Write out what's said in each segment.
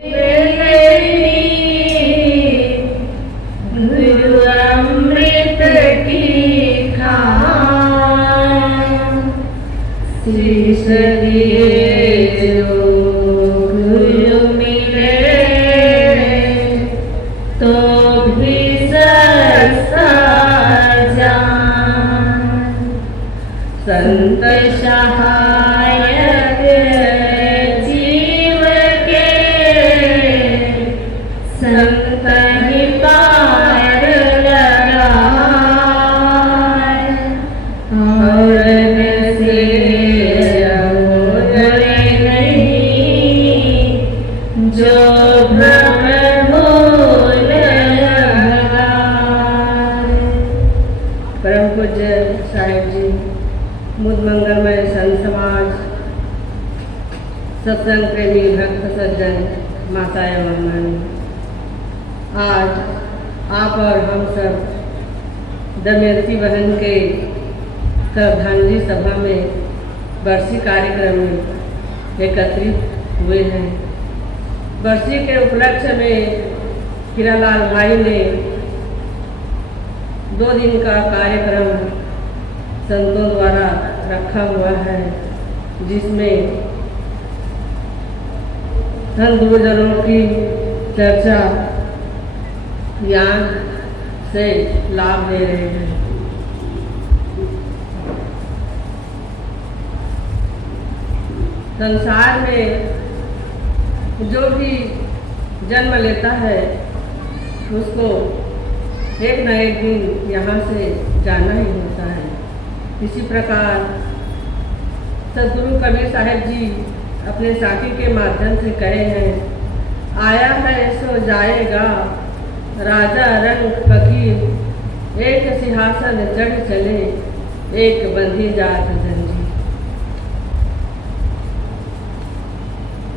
गुरु अमृत की खान शीश दिए जो गुरु मिले तो भी सस्ता जान। संत सहायक जीव के संत ही पार लगाए और से उधरे नहीं जो भ्रम भूल लगाए। परम पूज्य साहिब जी, मुद मंगलमय संत समाज, सत्संग प्रेमी भक्त सज्जन, माता एवं मन, आज आप और हम सब दमयंती बहन के श्रद्धांजलि सभा में बरसी कार्यक्रम में एकत्रित हुए हैं। बरसी के उपलक्ष्य में हीरालाल भाई ने 2 दिन का कार्यक्रम संतों द्वारा रखा हुआ है, जिसमें धन गुरुजनों की चर्चा ज्ञान से लाभ ले रहे हैं। संसार में जो भी जन्म लेता है उसको एक न एक दिन यहाँ से जाना ही होता है। इसी प्रकार सदगुरु कबीर साहिब जी अपने साथी के माध्यम से कहे हैं, आया है सो जाएगा राजा रंग फकीर, एक सिंहासन चढ़ चले एक बंधी जात जंजीर।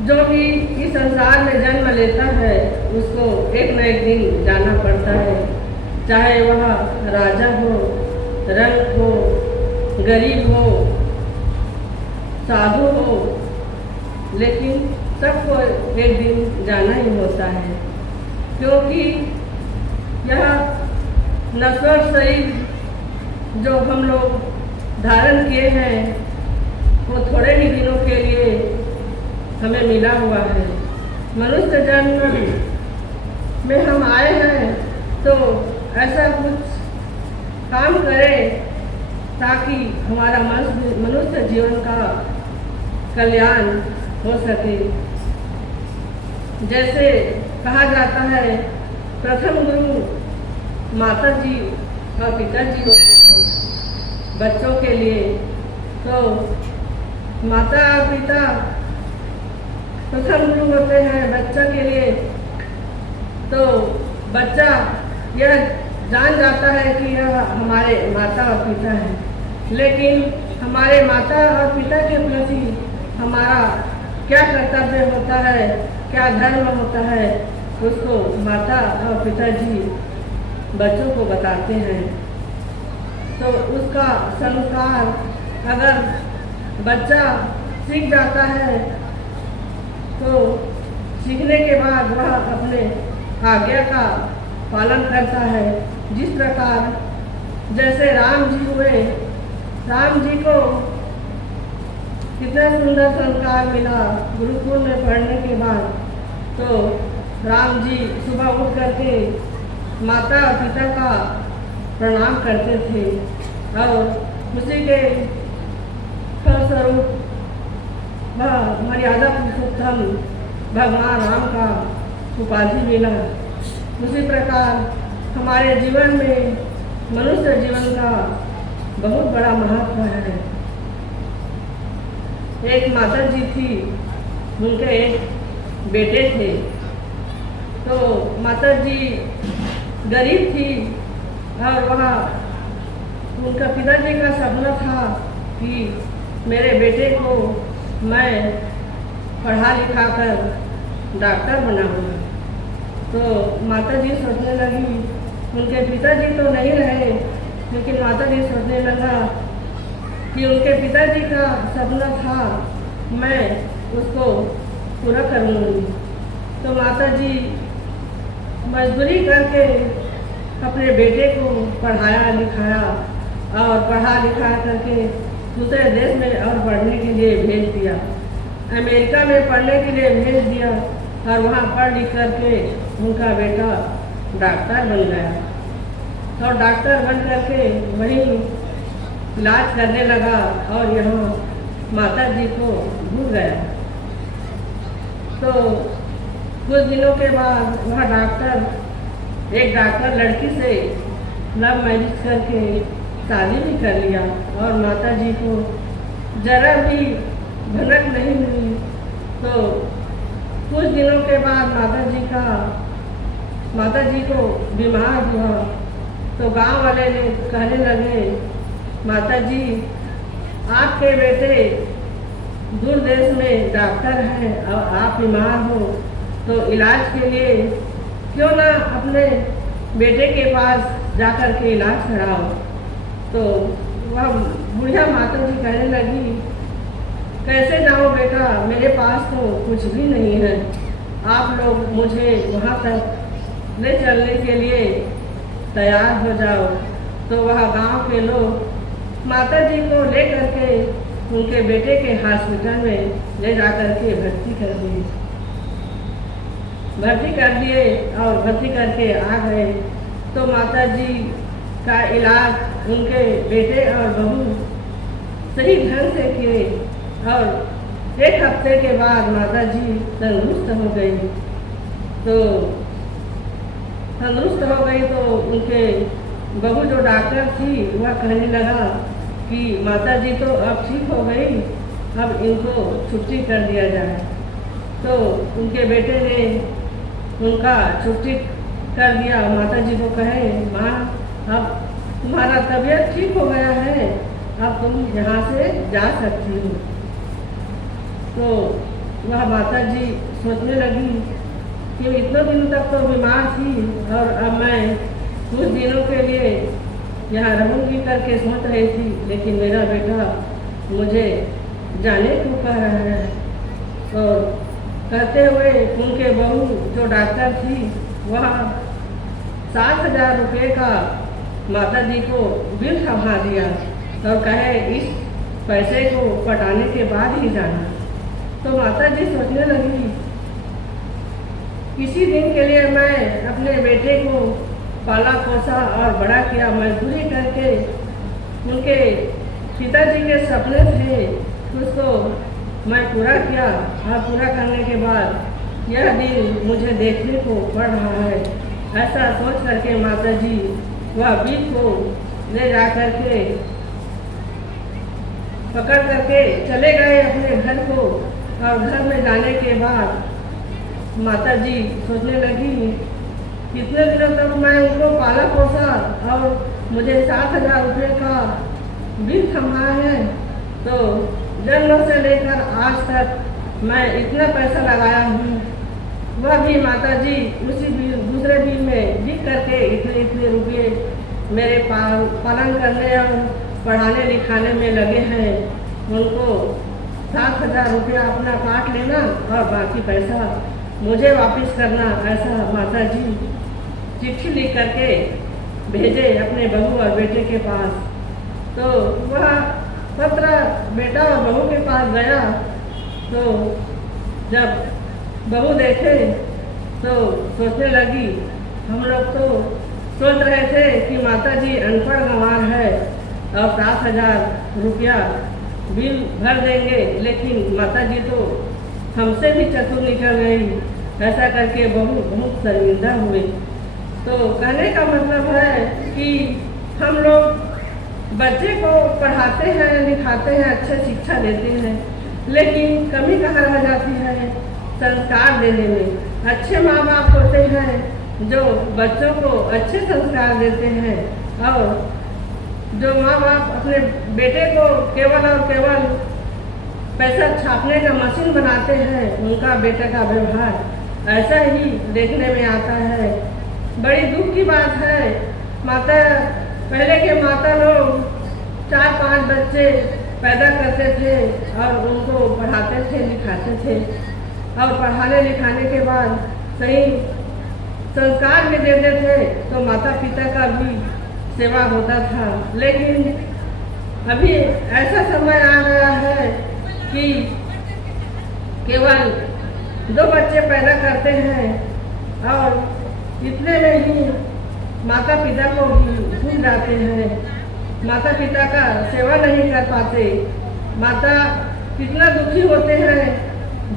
जो भी इस संसार में जन्म लेता है उसको एक न एक दिन जाना पड़ता है, चाहे वह राजा हो, रंग हो, गरीब हो, साधु हो, लेकिन सबको एक दिन जाना ही होता है। क्योंकि यह नश्वर शरीर जो हम लोग धारण किए हैं वो थोड़े ही दिनों के लिए हमें मिला हुआ है। मनुष्य जन्म में हम आए हैं तो ऐसा कुछ काम करें ताकि हमारा मनुष्य जीवन का कल्याण हो सके। जैसे कहा जाता है, प्रथम गुरु माता जी और पिताजी होते हैं बच्चों के लिए। तो माता और पिता प्रथम गुरु होते हैं बच्चा के लिए। तो बच्चा यह जान जाता है कि यह हमारे माता और पिता हैं, लेकिन हमारे माता और पिता के प्रति हमारा क्या कर्तव्य होता है, क्या धर्म होता है, उसको माता और पिताजी बच्चों को बताते हैं। तो उसका संस्कार अगर बच्चा सीख जाता है तो सीखने के बाद वह अपने आज्ञा का पालन करता है। जिस प्रकार जैसे राम जी हुए, राम जी को कितना सुंदर संस्कार मिला गुरुकुल में पढ़ने के बाद। तो राम जी सुबह उठ करके माता और पिता का प्रणाम करते थे और उसी के फलस्वरूप वह मर्यादा पुरुषोत्तम भगवान राम का उपाधि मिला। उसी प्रकार हमारे जीवन में मनुष्य जीवन का बहुत बड़ा महत्व है। एक माता जी थी, उनके एक बेटे थे। तो माता जी गरीब थी और वहाँ उनका पिताजी का सपना था कि मेरे बेटे को मैं पढ़ा लिखा कर डॉक्टर बनाऊंगा। तो माता जी सोचने लगी, उनके पिताजी तो नहीं रहे, लेकिन माता जी सोचने लगा कि उनके पिताजी का सपना था, मैं उसको पूरा करूँगी। तो माता जी मजदूरी करके अपने बेटे को पढ़ाया लिखाया और पढ़ा लिखा करके दूसरे देश में और पढ़ने के लिए भेज दिया। अमेरिका में पढ़ने के लिए भेज दिया और वहाँ पढ़ लिख करके उनका बेटा डॉक्टर बन गया और डॉक्टर बन करके वहीं इलाज करने लगा और यहाँ माता जी को भूल गया। तो कुछ दिनों के बाद वह एक डॉक्टर लड़की से लव मैरिज करके शादी भी कर लिया और माता जी को जरा भी भनक नहीं हुई। तो कुछ दिनों के बाद माता जी को बीमार हुआ तो गांव वाले ने कहने लगे, माता जी आपके बेटे दूर देश में डॉक्टर हैं और आप बीमार हो तो इलाज के लिए क्यों ना अपने बेटे के पास जाकर के इलाज कराओ। तो वह बुढ़िया माता जी कहने लगी, कैसे जाओ बेटा, मेरे पास तो कुछ भी नहीं है, आप लोग मुझे वहाँ तक ले चलने के लिए तैयार हो जाओ। तो वह गांव के लोग माता जी को ले करके उनके बेटे के हॉस्पिटल में ले जा करके भर्ती कर दिए और भर्ती करके आ गए। तो माता जी का इलाज उनके बेटे और बहू सही ढंग से किए और एक हफ्ते के बाद माता जी तंदुरुस्त हो गई। तो उनके बहू जो डॉक्टर थी वह कहने लगा कि माता जी तो अब ठीक हो गई, अब इनको छुट्टी कर दिया जाए। तो उनके बेटे ने उनका छुट्टी कर दिया। माता जी को कहे, माँ अब तुम्हारा तबीयत ठीक हो गया है, अब तुम यहाँ से जा सकती हो। तो वह माता जी सोचने लगी कि इतने दिनों तक तो बीमार थी और अब मैं कुछ दिनों के लिए यहाँ रहूँगी करके सोच रही थी, लेकिन मेरा बेटा मुझे जाने को कह रहा है। और कहते हुए उनके बहू जो डॉक्टर थी वह 7,000 रुपये का माता जी को बिल थमा दिया और कहे इस पैसे को पटाने के बाद ही जाना। तो माता जी सोचने लगी, किसी दिन के लिए मैं अपने बेटे को पाला पोसा और बड़ा किया, मजदूरी करके उनके पिताजी के सपने थे उसको मैं पूरा किया और पूरा करने के बाद यह दिन मुझे देखने को पड़ रहा है। ऐसा सोच करके माता जी वह बिल को ले जा करके पकड़ करके चले गए अपने घर को। और घर में जाने के बाद माता जी सोचने लगी, कितने दिनों तक मैं उनको पाला पोसा और मुझे 7,000 रुपये का बिल थमा है, तो जन्म से लेकर आज तक मैं इतना पैसा लगाया हूँ, वह भी माता जी उसी बिल दूसरे बिल में लिख करके इतने रुपये मेरे पालन करने और पढ़ाने लिखाने में लगे हैं, उनको 7,000 रुपया अपना काट लेना और बाकी पैसा मुझे वापस करना। ऐसा माता जी चिट्ठी लिख करके भेजे अपने बहू और बेटे के पास। तो वह पत्र बेटा और बहू के पास गया तो जब बहू देखे तो सोचने लगी, हम लोग तो सोच रहे थे कि माता जी अनपढ़ गंवार है और 7,000 रुपया बिल भर देंगे, लेकिन माता जी तो हमसे भी चतुर निकल गई। ऐसा करके बहू बहुत शर्मिंदा हुए। तो कहने का मतलब है कि हम लोग बच्चे को पढ़ाते हैं लिखाते हैं, अच्छे शिक्षा देते हैं, लेकिन कमी कहाँ रह जाती है संस्कार देने में। अच्छे माँ बाप होते हैं जो बच्चों को अच्छे संस्कार देते हैं और जो माँ बाप अपने बेटे को केवल और केवल पैसा छापने का मशीन बनाते हैं, उनका बेटे का व्यवहार ऐसा ही देखने में आता है। बड़ी दुख की बात है। पहले के माता लोग 4-5 बच्चे पैदा करते थे और उनको पढ़ाते थे लिखाते थे, और पढ़ाने लिखाने के बाद सही संस्कार भी देते थे तो माता पिता का भी सेवा होता था। लेकिन अभी ऐसा समय आ गया है कि केवल 2 बच्चे पैदा करते हैं और इतने में ही माता पिता को भी भूल जाते हैं, माता पिता का सेवा नहीं कर पाते। माता कितना दुखी होते हैं,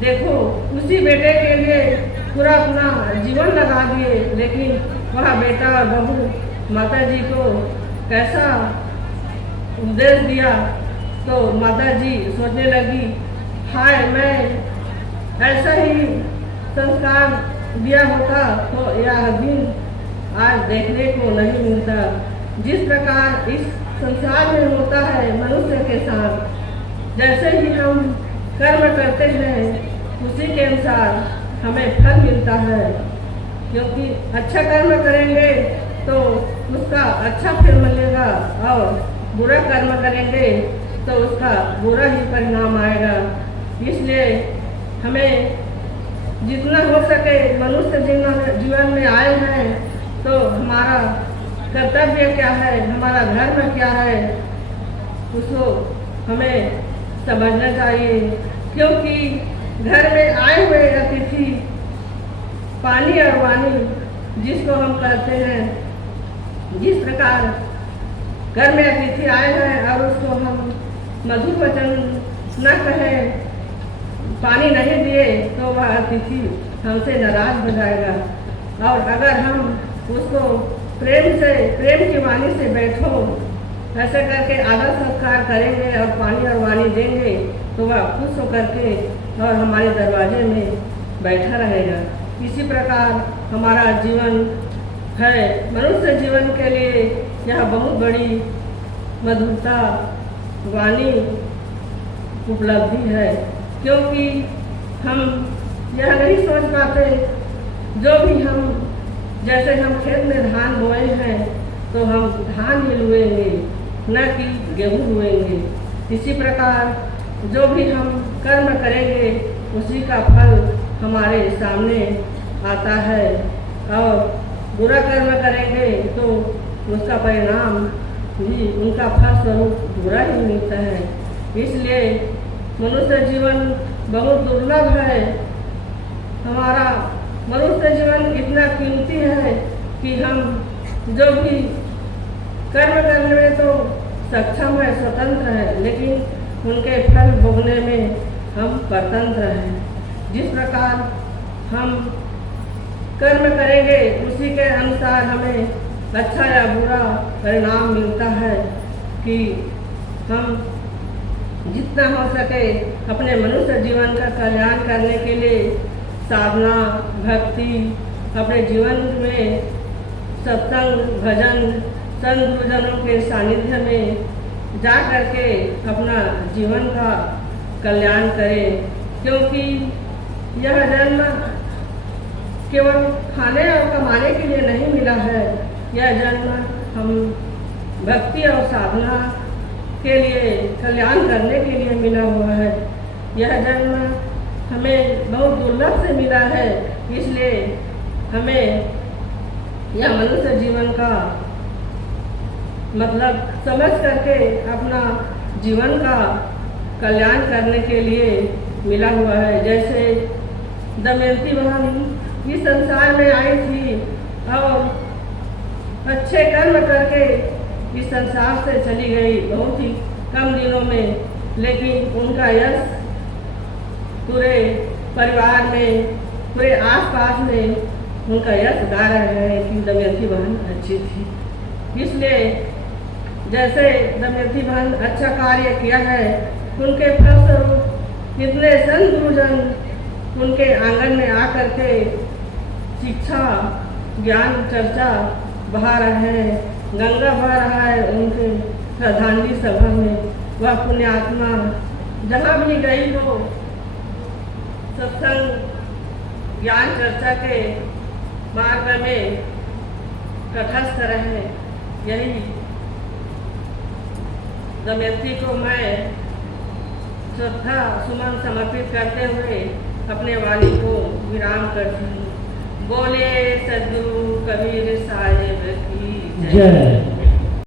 देखो उसी बेटे के लिए पूरा अपना जीवन लगा दिए, लेकिन वह बेटा और बहू माता जी को कैसा उपदेश दिया तो माता जी सोचने लगी, हाय मैं ऐसा ही संस्कार दिया होता तो यह दिन आज देखने को नहीं मिलता। जिस प्रकार इस संसार में होता है मनुष्य के साथ, जैसे ही हम कर्म करते हैं उसी के अनुसार हमें फल मिलता है, क्योंकि अच्छा कर्म करेंगे तो उसका अच्छा फल मिलेगा और बुरा कर्म करेंगे तो उसका बुरा ही परिणाम आएगा। इसलिए हमें जितना हो सके मनुष्य जीवन में आए हैं तो हमारा कर्तव्य क्या है, हमारा धर्म क्या है, उसको हमें समझना चाहिए। क्योंकि घर में आए हुए अतिथि पानी और वाणी जिसको हम कहते हैं, जिस प्रकार घर में अतिथि आए हैं और उसको हम मधुर वचन न कहें, पानी नहीं दिए तो वह अतिथि हमसे नाराज हो जाएगा। और अगर हम उसको प्रेम की वाणी से बैठो ऐसे करके आदर सत्कार करेंगे और पानी और वाणी देंगे तो वह खुश होकर के और हमारे दरवाजे में बैठा रहेगा। इसी प्रकार हमारा जीवन है, मनुष्य जीवन के लिए यह बहुत बड़ी मधुरता वाणी उपलब्धि है, क्योंकि हम यह नहीं सोच पाते, जो भी हम जैसे हम खेत में धान बोए हैं तो हम धान ही लुएंगे, न कि गेहूँ लुएंगे। इसी प्रकार जो भी हम कर्म करेंगे उसी का फल हमारे सामने आता है, और बुरा कर्म करेंगे तो उसका परिणाम भी उनका फल स्वरूप बुरा ही मिलता है। इसलिए मनुष्य जीवन बहुत दुर्लभ है। हमारा मनुष्य जीवन इतना कीमती है कि हम जो भी कर्म करने में तो सक्षम है, स्वतंत्र है, लेकिन उनके फल भोगने में हम परतंत्र हैं। जिस प्रकार हम कर्म करेंगे उसी के अनुसार हमें अच्छा या बुरा परिणाम मिलता है। कि हम जितना हो सके अपने मनुष्य जीवन का कल्याण करने के लिए साधना भक्ति, अपने जीवन में सत्संग भजन, संत गुरुजनों के सानिध्य में जा करके अपना जीवन का कल्याण करें। क्योंकि यह जन्म केवल खाने और कमाने के लिए नहीं मिला है, यह जन्म हम भक्ति और साधना के लिए कल्याण करने के लिए मिला हुआ है। यह जन्म हमें बहुत दुर्लभ से मिला है, इसलिए हमें यह मनुष्य जीवन का मतलब समझ करके अपना जीवन का कल्याण करने के लिए मिला हुआ है। जैसे दमयंती बहन इस संसार में आई थी और अच्छे कर्म करके इस संसार से चली गई बहुत ही कम दिनों में, लेकिन उनका यश पूरे परिवार में, पूरे आसपास में उनका यश गा रहे हैं कि दमयंती बहन अच्छी थी। इसलिए जैसे दमयंती बहन अच्छा कार्य किया है, उनके फलस्वरूप इतने संत गुरुजन उनके आंगन में आकर के शिक्षा ज्ञान चर्चा बहा रहे हैं, गंगा बह रहा है उनके श्रद्धांजलि सभा में। वह पुण्यात्मा जहाँ भी गई हो सत्संग ज्ञान चर्चा के मार्ग में तटस्थ रहे। यही दमयंती को मैं श्रद्धा सुमन समर्पित करते हुए अपने वाणी को विराम करती हूँ। बोले सद्गुरु कबीर साहिब की जय।